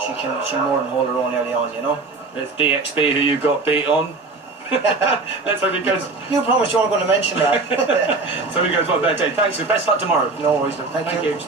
She more than hold her own early on, you know. It's DXB who you got beat on. Let's hope it goes. You promised you weren't going to mention that. So it goes well, better day. Thanks, and best luck tomorrow. No worries, thank you.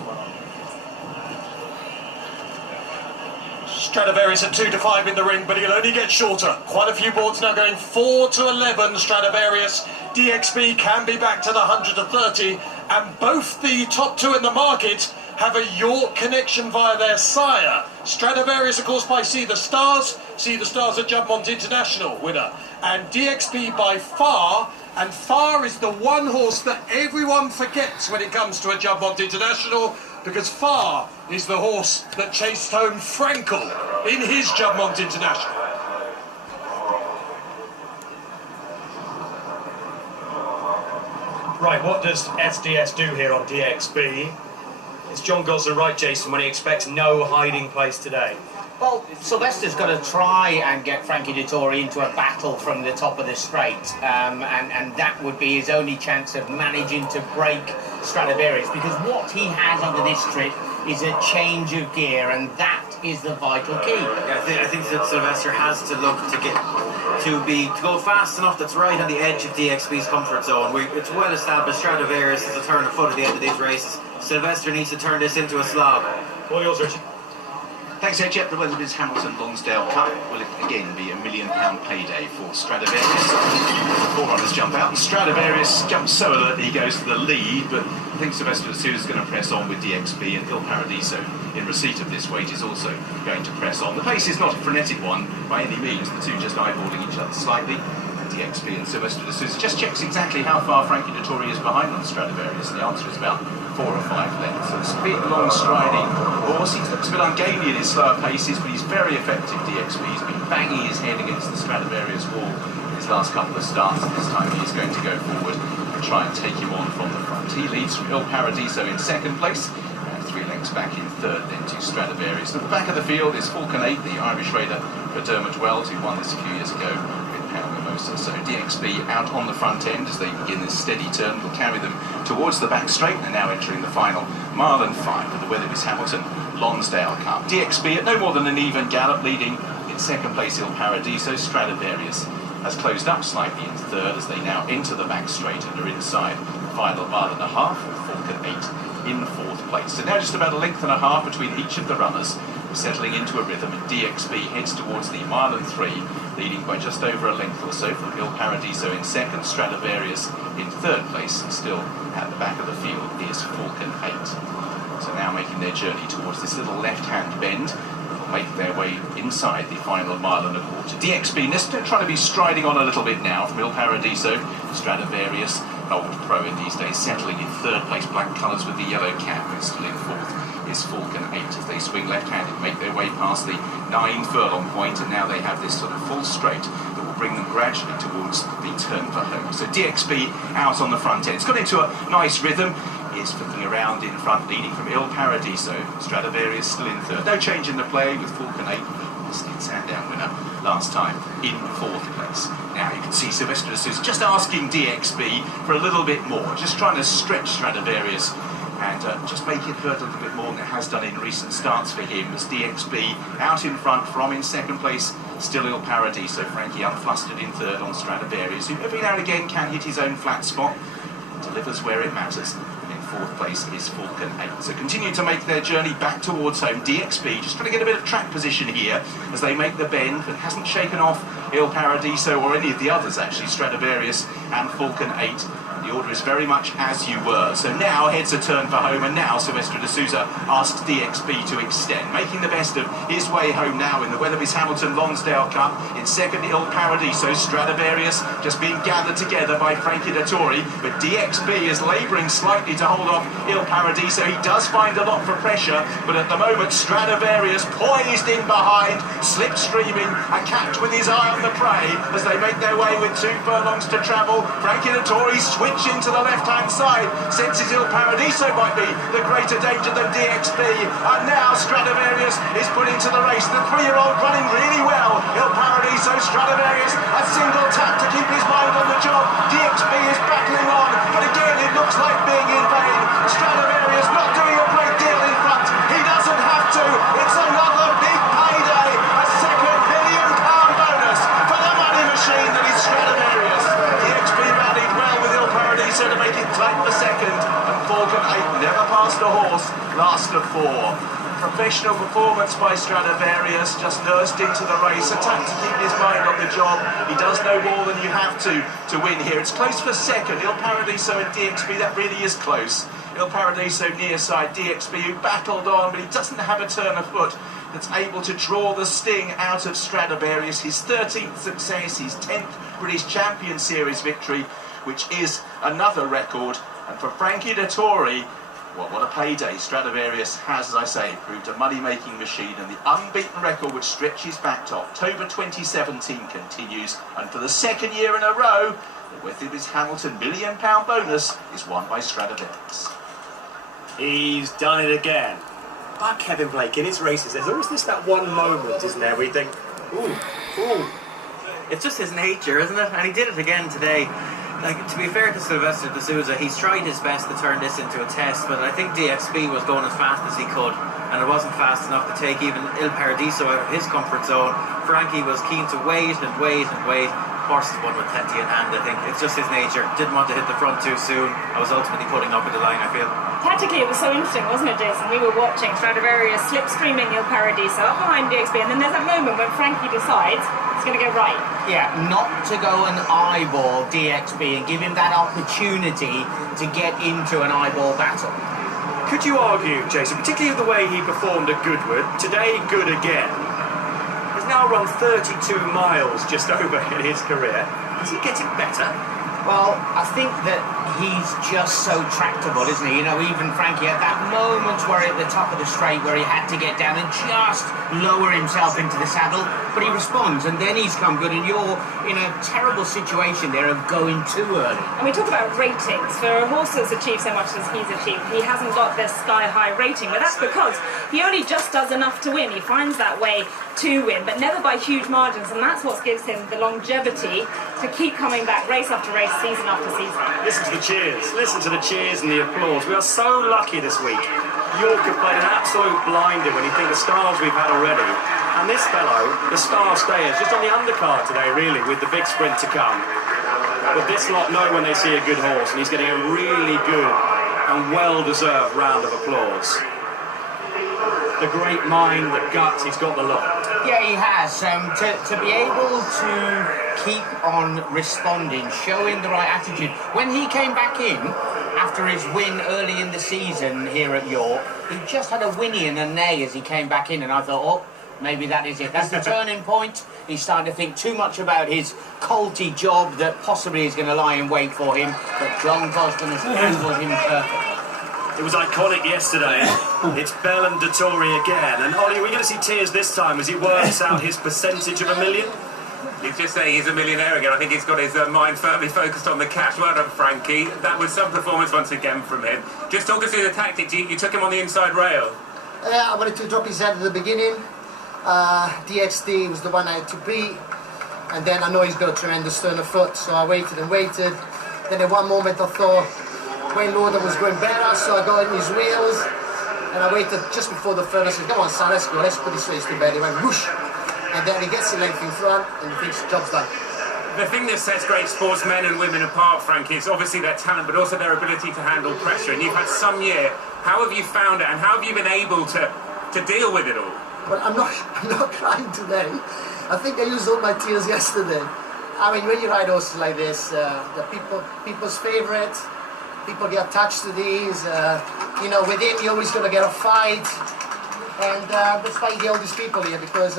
Stradivarius at 2-5 in the ring, but he'll only get shorter. Quite a few boards now going 4-11. Stradivarius, DXB can be back to the 130, and both the top two in the market have a York connection via their sire. Stradivarius, of course, by See the Stars at Juddmonte International winner, and DXB by Far. And Far is the one horse that everyone forgets when it comes to a Juddmonte International, because Far is the horse that chased home Frankel in his Juddmonte International. Right, what does SDS do here on DXB? Is John Gosler right, Jason, when he expects no hiding place today? Well, Sylvester's got to try and get Frankie Dettori into a battle from the top of the straight, and that would be his only chance of managing to break Stradivarius, because what he has under this trip is a change of gear, and that is the vital key. Yeah, I think that Sylvester has to look to go fast enough that's right on the edge of DXB's comfort zone. It's well established Stradivarius is a turn of foot at the end of these races. Sylvester needs to turn this into a slog. All yours, Richard. Thanks, Ed. The Weatherby's Hamilton Lonsdale Cup will again be £1 million payday for Stradivarius. Four runners jump out, and Stradivarius jumps so alert that he goes for the lead, but I think Silvestre de Sousa is going to press on with DXB, and Il Paradiso, in receipt of this weight, is also going to press on. The pace is not a frenetic one by any means, the two just eyeballing each other slightly. DXB and Silvestre de Sousa just checks exactly how far Frankie Dettori is behind on Stradivarius, and the answer is about 4 or 5 lengths. So it's a big, long striding horse. He looks a bit ungainly in his slower paces, but he's very effective, DXB. He's been banging his head against the Stradivarius wall in his last couple of starts, and this time he's going to go forward and try and take him on from the front. He leads from Il Paradiso in second place, and 3 lengths back in third then to Stradivarius. At the back of the field is Falcon 8, the Irish raider for Dermot Wells, who won this a few years ago with Pale Mimosa. So DXB out on the front end as they begin this steady turn will carry them towards the back straight. They're now entering the final mile and 5 of the Weatherby's Hamilton Lonsdale Cup. DXB at no more than an even gallop, leading in second place Il Paradiso. Stradivarius has closed up slightly in third as they now enter the back straight and are inside the final mile and a half, with Falcon 8 in fourth place. So now just about a length and a half between each of the runners, settling into a rhythm, and DXB heads towards the mile and 3, leading by just over a length or so from Il Paradiso in second, Stradivarius in third place, and still at the back of the field is Falcon 8. So now making their journey towards this little left-hand bend, will make their way inside the final mile and a quarter. DXB just trying to be striding on a little bit now from Il Paradiso. Stradivarius, old pro in these days, settling in third place, black colours with the yellow cap, and still in fourth is Falcon 8 as they swing left-handed, make their way past the 9 furlong point, and now they have this sort of full straight that will bring them gradually towards the turn for home. So DXB out on the front end. It's got into a nice rhythm. Is flicking around in front, leading from Il Paradiso. Stradivarius still in third. No change in the play with Falcon 8, the Sandown winner last time, in fourth place. Now you can see Silvestre de Sousa just asking DXB for a little bit more, just trying to stretch Stradivarius and just make it hurt a little bit more than it has done in recent starts for him, as DXB out in front from in second place, still Il Paradiso. Frankie unflustered in third on Stradivarius, who every now and again can hit his own flat spot, delivers where it matters. Fourth place is Falcon 8. So continue to make their journey back towards home. DXB just trying to get a bit of track position here as they make the bend, but hasn't shaken off Il Paradiso or any of the others actually, Stradivarius and Falcon 8. The order is very much as you were. So now heads a turn for home, and now Silvestre de Sousa asks DXB to extend, making the best of his way home now in the Weatherby's Hamilton Lonsdale Cup. In second, Il Paradiso. Stradivarius just being gathered together by Frankie Dettori, but DXB is labouring slightly to hold off Il Paradiso. He does find a lot for pressure, but at the moment Stradivarius poised in behind, slipstreaming, a catch with his eye on the prey as they make their way with 2 furlongs to travel. Frankie Dettori switching to the left-hand side, senses Il Paradiso might be the greater danger than DXB, and now Stradivarius is put into the race. The 3-year-old running really well. Il Paradiso, Stradivarius, a single tap to keep his mind on the job. DXB is battling on, but again it looks like being in vain. Stradivarius not doing a great deal in front. He doesn't have to. It's another big Last of 4. Professional performance by Stradivarius, just nursed into the race, attacked to keep his mind on the job. He does no more than you have to win here. It's close for second. Il Paradiso and DXB, that really is close. Il Paradiso near side, DXB who battled on, but he doesn't have a turn of foot that's able to draw the sting out of Stradivarius. His 13th success, his 10th British Champion Series victory, which is another record. And for Frankie Dettori, well, what a payday. Stradivarius has, as I say, proved a money-making machine, and the unbeaten record which stretches back to October 2017 continues, and for the second year in a row, the Withibis Hamilton £1 million bonus is won by Stradivarius. He's done it again. But Kevin Blake, in his races, there's always that one moment, isn't there, where you think, ooh. It's just his nature, isn't it? And he did it again today. Like, to be fair to Silvestre de Sousa, he's tried his best to turn this into a test, but I think DXB was going as fast as he could, and it wasn't fast enough to take even Il Paradiso out of his comfort zone. Frankie was keen to wait and wait and wait. Horse is one with plenty in hand, I think. It's just his nature. Didn't want to hit the front too soon. I was ultimately putting up with the line, I feel. Tactically, it was so interesting, wasn't it, Jason? We were watching Stradivarius slipstreaming Il Paradiso up behind DXB, and then there's that moment when Frankie decides it's going to go right. Yeah, not to go and eyeball DXB and give him that opportunity to get into an eyeball battle. Could you argue, Jason, particularly the way he performed at Goodwood, today good again, has now run 32 miles just over in his career. Is he getting better? Well, I think that he's just so tractable, isn't he? You know, even Frankie at that moment where at the top of the straight where he had to get down and just lower himself into the saddle, but he responds, and then he's come good, and you're in a terrible situation there of going too early. And we talk about ratings. For a horse that's achieved so much as he's achieved, he hasn't got this sky-high rating, but that's because he only just does enough to win. He finds that way to win, but never by huge margins, and that's what gives him the longevity to keep coming back race after race, season after season. Listen to the cheers. Listen to the cheers and the applause. We are so lucky this week. York have played an absolute blinder when you think the stars we've had already. And this fellow, the star stayers, just on the undercard today, really, with the big sprint to come. But this lot know when they see a good horse, and he's getting a really good and well-deserved round of applause. The great mind, the guts, he's got the look. Yeah, he has. To be able to keep on responding, showing the right attitude. When he came back in, after his win early in the season here at York, he just had a whinny and a neigh as he came back in, and I thought, oh, maybe that is it. That's the turning point. He's starting to think too much about his colty job that possibly is going to lie in wait for him, but John Gosden has handled him perfectly. It was iconic yesterday. It's Bell and Dettori again. And Ollie, are we going to see tears this time as he works out his percentage of $1 million? He's just saying he's a millionaire again. I think he's got his mind firmly focused on the cash. Well done, Frankie. That was some performance once again from him. Just talk us through the tactics. You took him on the inside rail. I wanted to drop his head at the beginning. DXD was the one I had to beat. And then I know he's got a tremendous turn of foot, so I waited and waited. Then at one moment I thought Wayne Lauder was going better, so I got in his wheels. And I waited just before the third. I said, come on, son, let's go. Let's put this race to bed. He went whoosh. And then he gets the length in front and he thinks the job's done. The thing that sets great sportsmen and women apart, Frankie, is obviously their talent, but also their ability to handle pressure. And you've had some year. How have you found it, and how have you been able to deal with it all? Well, I'm not crying today. I think I used all my tears yesterday. I mean, when you ride horses like this, the people's favourite, people get attached to these. You know, with him, you're always going to get a fight. And that's why you get all these people here, because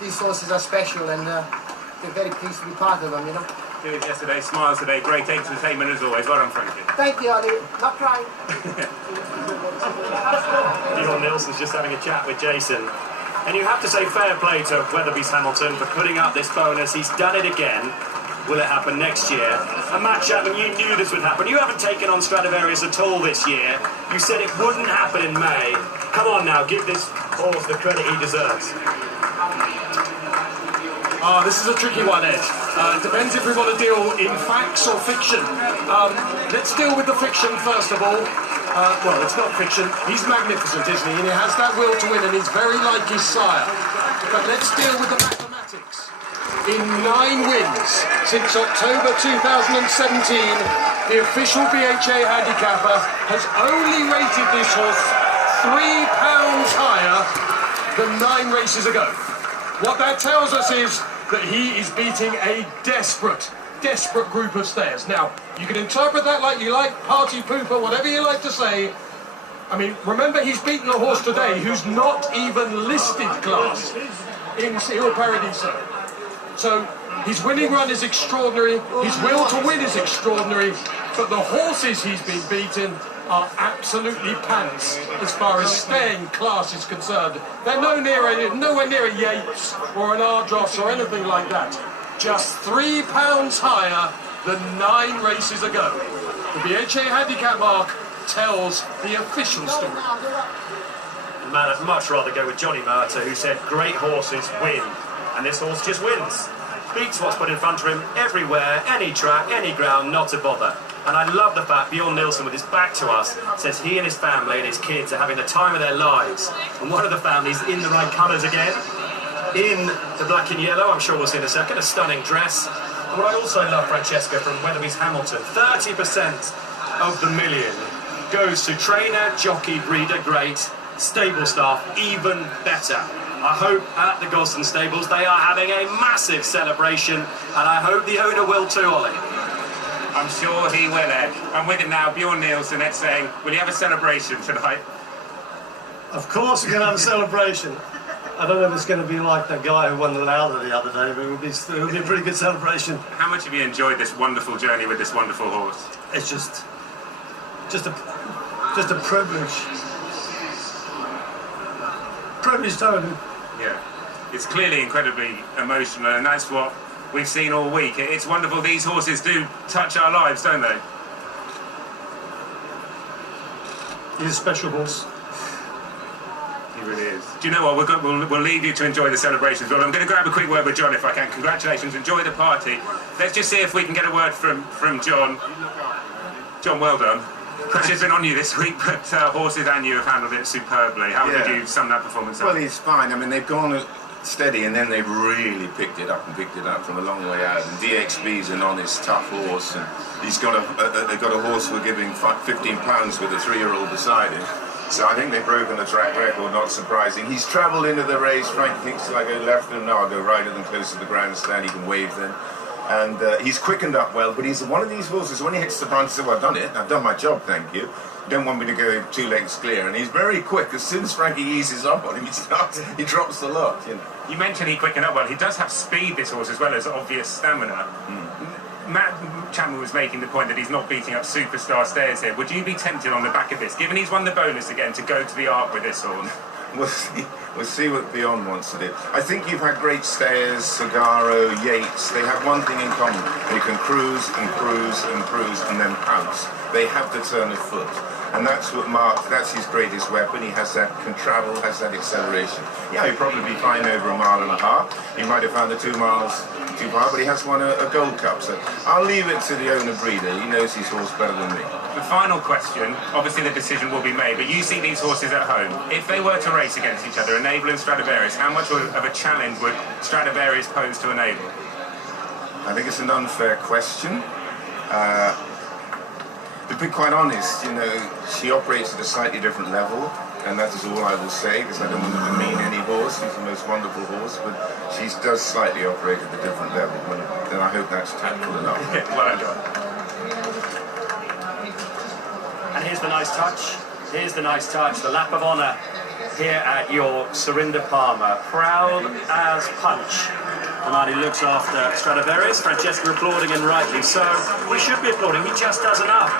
these horses are special, and they're very pleased to be part of them, you know. Good yesterday, smiles today, great entertainment as always. Well done, Frankie. Thank you, Ollie. Not crying. Dion Nilsson's just having a chat with Jason. And you have to say fair play to Weatherby's Hamilton for putting up this bonus. He's done it again. Will it happen next year? And Matt Chapman, you knew this would happen. You haven't taken on Stradivarius at all this year. You said it wouldn't happen in May. Come on now, give this horse the credit he deserves. This is a tricky one, Ed. It depends if we want to deal in facts or fiction. Let's deal with the fiction first of all. Well, it's not fiction. He's magnificent, isn't he? And he has that will to win, and he's very like his sire. But let's deal with the mathematics. In 9 wins since October 2017, the official BHA handicapper has only rated this horse higher than 9 races ago. What that tells us is that he is beating a desperate group of stayers. Now, you can interpret that like you like, party pooper, whatever you like to say. I mean, remember, he's beaten a horse today who's not even listed class in Il Paradiso. So his winning run is extraordinary, his will to win is extraordinary, but the horses he's been beaten are absolutely pants as far as staying class is concerned. They're nowhere near a Yates or an Ardross or anything like that. Just £3 higher than 9 races ago. The BHA handicap mark tells the official story. Man, I'd much rather go with Johnny Murtagh, who said great horses win, and this horse just wins. Beats what's put in front of him everywhere, any track, any ground, not to bother. And I love the fact Bjorn Nilsson, with his back to us, says he and his family and his kids are having the time of their lives. And one of the families in the right colours again, in the black and yellow, I'm sure we'll see in a second, a stunning dress. And what I also love, Francesca, from Weatherby's Hamilton, 30% of the million goes to trainer, jockey, breeder, great, stable staff, even better. I hope at the Gosden Stables they are having a massive celebration, and I hope the owner will too, Ollie. I'm sure he will, Ed. I'm with him now, Bjorn Nilsson. Ed saying, will you have a celebration tonight? Of course we're going to have a celebration. I don't know if it's going to be like that guy who won the Lauda the other day, but it'll be a pretty good celebration. How much have you enjoyed this wonderful journey with this wonderful horse? It's just a privilege. Privilege totally. Yeah. It's clearly incredibly emotional, and that's what we've seen all week. It's wonderful. These horses do touch our lives, don't they? He's a special horse. He really is. Do you know what? We'll leave you to enjoy the celebrations. Well, I'm going to grab a quick word with John if I can. Congratulations. Enjoy the party. Let's just see if we can get a word from John. John, well done. Pressure's been on you this week, but horses and you have handled it superbly. How would you sum that performance up? Well, he's fine. I mean, they've gone steady, and then they've really picked it up from a long way out. And DXB's an honest, tough horse, and he's got they've got a horse we're giving £15 with a 3-year-old beside him. So I think they've broken the track record, not surprising. He's travelled into the race. Frank thinks, till I go left of them, no, I'll go right of them, close to the grandstand. He can wave them. And he's quickened up well, but he's one of these horses, when he hits the front, he says, well, I've done it, I've done my job, thank you. Don't want me to go 2 legs clear. And he's very quick. As soon as Frankie eases up on him, he drops the lot, you know. You mentioned he quickened up well. He does have speed, this horse, as well as obvious stamina. Matt Chapman was making the point that he's not beating up superstar stayers here. Would you be tempted on the back of this, given he's won the bonus again, to go to the Arc with this horse? We'll see what Beyond wants to do. I think you've had great stayers, Sagaro, Yates. They have one thing in common. They can cruise and cruise and cruise and then pounce. They have the turn of foot. And that's what that's his greatest weapon. He has that, can travel, has that acceleration. Yeah, he'd probably be fine over 1.5 miles. He might have found the 2 miles too far, but he has won a Gold Cup. So I'll leave it to the owner breeder. He knows his horse better than me. The final question, obviously the decision will be made, but you see these horses at home. If they were to race against each other, Enable and Stradivarius, how much of a challenge would Stradivarius pose to Enable? I think it's an unfair question. To be quite honest, you know, she operates at a slightly different level, and that is all I will say, because I don't want to demean any horse. She's the most wonderful horse, but she does slightly operate at a different level, and I hope that's tactful enough. Well done. And here's the nice touch. Here's the nice touch. The lap of honour here at your Surinder Palmer. Proud as punch. The man who looks after Stradivarius, Francesca applauding, and rightly so. We should be applauding. He just does enough.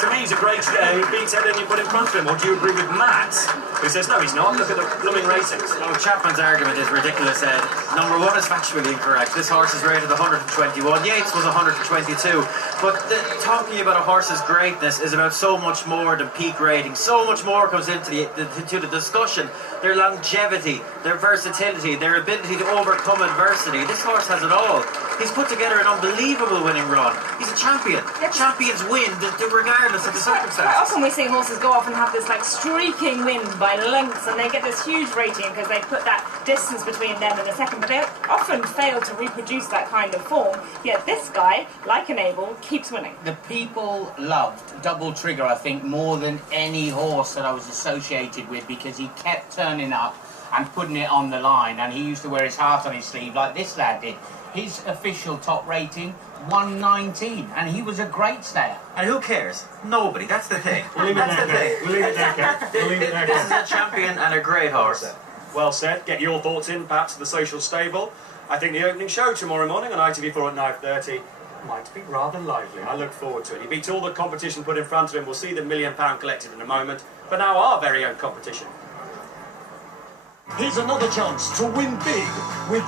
To me, he's a great today. He beats everything you put in front of him. Or do you agree with Matt, who says, no, he's not? Look at the blooming ratings. Oh, Chapman's argument is ridiculous, Ed. Number one is factually incorrect. This horse is rated 121. Yates was 122. But talking about a horse's greatness is about so much more than peak rating. So much more comes into the discussion. Their longevity, their versatility, their ability to overcome adversity. This horse has it all. He's put together an unbelievable winning run. He's a champion. Champions win regardless of the circumstances. Quite often we see horses go off and have this like streaking win by lengths, and they get this huge rating because they put that distance between them and the second, but they often fail to reproduce that kind of form. Yet this guy, like an Abel, keeps winning. The people loved Double Trigger, I think, more than any horse that I was associated with, because he kept turning up and putting it on the line, and he used to wear his heart on his sleeve like this lad did. His official top rating, 119, and he was a great stayer. And who cares? Nobody. That's the thing. We'll leave it there, Kev. We'll leave it there, Kev. We'll leave it there, This is Kev. a champion and a great horse. Well said. Get your thoughts in, perhaps to the social stable. I think the opening show tomorrow morning on ITV4 at 9:30 might be rather lively. I look forward to it. He beats all the competition put in front of him. We'll see the £1 million collected in a moment. But now our very own competition. Here's another chance to win big with